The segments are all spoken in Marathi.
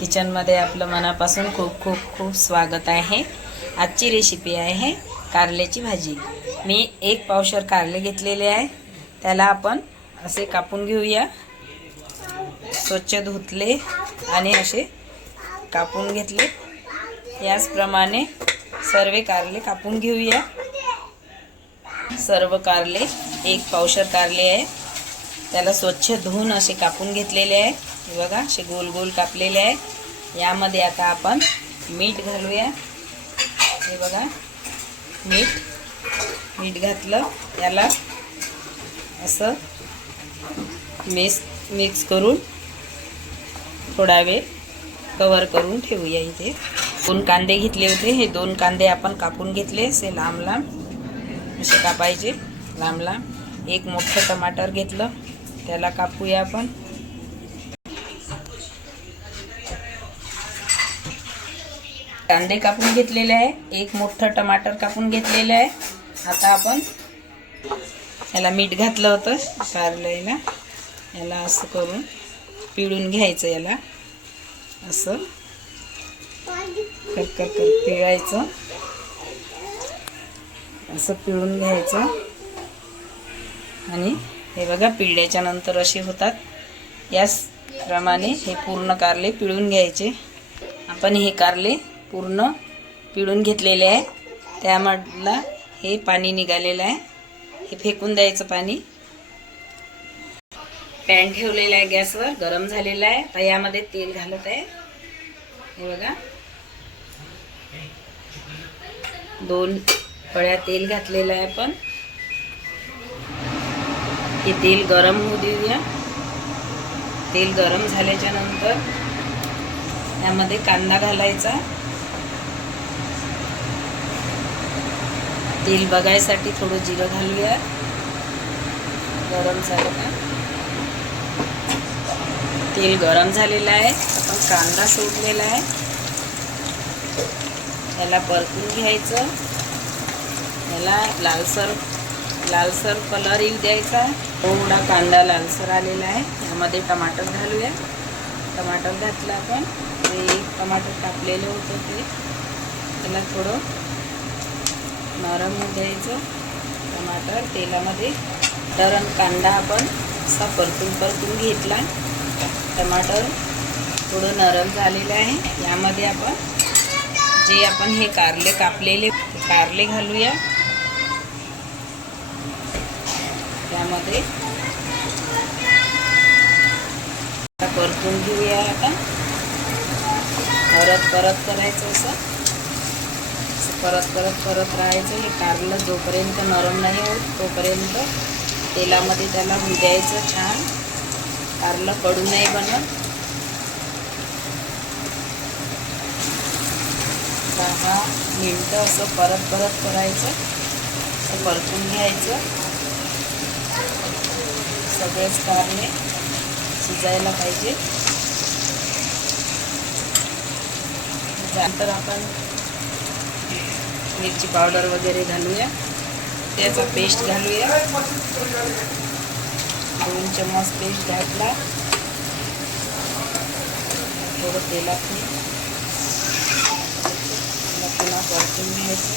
किचनमध्ये आपलं मनापासून खूप खूप खूप स्वागत आहे। आजची रेसिपी आहे कारल्याची भाजी। मी एक पावशर कारले घेतलेले आहे, त्याला आपण असे कापून घेऊया। स्वच्छ धुतले आणि असे कापून घेतले। याचप्रमाणे सर्व कारले कापून घेऊया। सर्व कारले एक पावशर कारले आहे, त्याला स्वच्छ धुवून असे कापून घेतलेले आहे। हे बघा असे गोल गोल कापलेले आहे। यामध्ये आता आपण मीठ घालूया। हे बघा मीठ घातलं, याला असं मिक्स करून थोडा वेळ कवर करून ठेवूया। इथे 2 कांदे घेतले होते, हे 2 कांदे आपण कापून घेतले असे लांब लांब असे कापायचे लांब लांब। एक मोठं टमाटर घेतलं, त्याला कापूया आपण। कांदे कापून घेतलेले आहे, एक मोठं टमाटर कापून घेतलेलं आहे। आता आपण याला मीठ घातलं होतं कारल्याला, याला असं करून पिळून घ्यायचं। याला असं कर पिळायचं, असं पिळून घ्यायचं। आणि हे बघा पिळल्याच्या नंतर असे होतात। याचप्रमाणे हे पूर्ण कारले पिळून घ्यायचे। आपण हे कारले पूर्ण पिळून घेतलेले आहे, त्यामधला हे पाणी निघालेलं आहे, हे फेकून द्यायचं पाणी। पॅन ठेवलेला आहे गॅसवर, गरम झालेला आहे। आता यामध्ये तेल घालत आहे। हे बघा 2 पळ्या तेल घातलेलं आहे आपण। हे तेल गरम होऊ देऊया। तेल गरम झाल्याच्या नंतर यामध्ये कांदा घालायचा। तेल बघायसाठी थोडं जिरं घालूया। गरम झालं का? तेल गरम झालेलं आहे, आपण कांदा सोडलेला आहे, याला परतून घ्यायचं। याला लालसर कलर येऊ द्यायचा। थोडा कांदा लालसर आलेला आहे, यामध्ये टमाटर घालूया। टमाटर घातलं आपण, ते टमाटर कापलेलं होतं ते, त्याला थोडं नरम होऊ द्यायचं। टमाटर तेलामध्ये आणि कांदा आपण असा परतून घेतला। टमाटर थोडं नरम झालेलं आहे, यामध्ये आपण हे कारले कापलेले कारले घालूया। त्यामध्ये परतून घेऊया। आता परत करायचं, असं परत राहायचं। हे कारलं जोपर्यंत नरम नाही होत तोपर्यंत तेलामध्ये त्याला होऊ द्यायचं छान। कारलं कडू नाही बनत। 10 मिनिटं असं परत करायचं, असं परतून घ्यायचं। सगळेच कारले शिजायला पाहिजे। त्यानंतर आपण मिरची पावडर वगैरे घालूया, त्याचा पेस्ट घालूया। 2 चम्मच पेस्ट घातला। थोडं तेलात पुन्हा परतून घ्यायचं।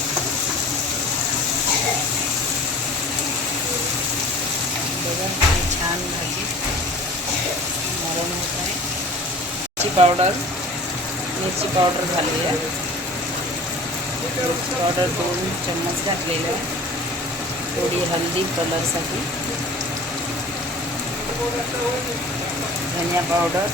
बघा छान भाजी नरम होत आहे। मिरची पावडर घालूया। मिरची पावडर 2 चम्मच घातलेलं आहे। थोडी हळदी कलरसाठी। धनिया पावडर,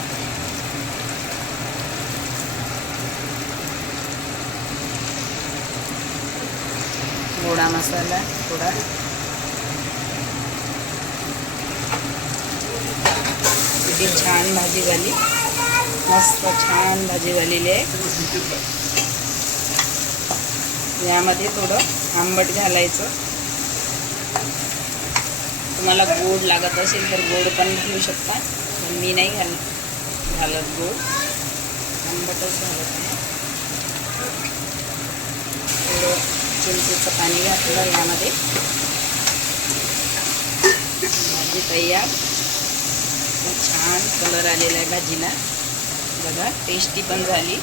गोडा मसाला थोडा। किती छान भाजी झाली, मस्त छान भाजी झालेली आहे। यामध्ये थोडं आंबट घालायचं। तुम्हाला गोड लागत असेल तर गोड पण घालू शकता, पण मी नाही घालत गोड, आंबटच घालत आहे। थोडं चिंचेचं पाणी घातलं यामध्ये, भाजी तयार। छान कलर आलेला आहे भाजीला। बघा टेस्टी पण झाली.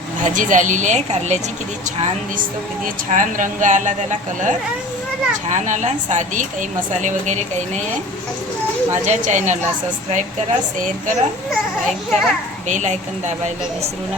भाजी झालेली आहे कारल्याची. किती छान दिसतो, किती छान रंग आला, त्याला कलर छान आला. साधी, काही मसाले वगैरे काही नाही आहे. माझ्या चॅनलला सबस्क्राईब करा, शेअर करा, लाईक करा, बेल आयकन दाबायला विसरू नका.